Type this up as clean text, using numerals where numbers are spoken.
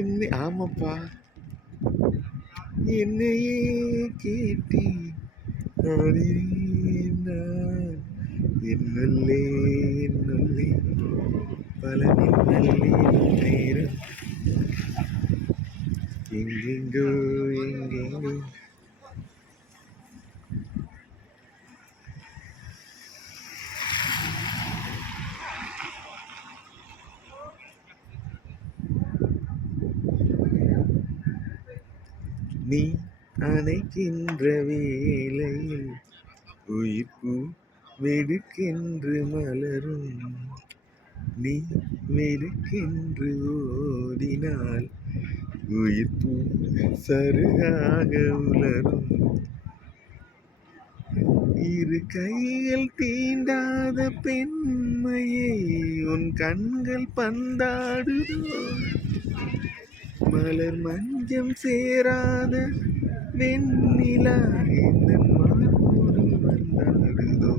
என்ன ஆமாப்பா, என்னையே கேட்டேன் நான் என்னுள்ளே என்னுள்ளே பல மின்னலே நேரம் எங்கெங்கோ எங்கெங்கோ. நீ அணைக்கின்ற வேளையில் உயிர்ப்பு வெடுக்கென்று மலரும். நீ வெடுக்கென்று ஓடினால் உயிர்ப்பு சருகாக உலரும். இரு கைகள் தீண்டாத பெண்மையை உன் கண்கள் பந்தாடுதோ. மலர் மஞ்சம் சேராத வெண்ணிலா இந்த மார்போடு வந்தாடுதோ.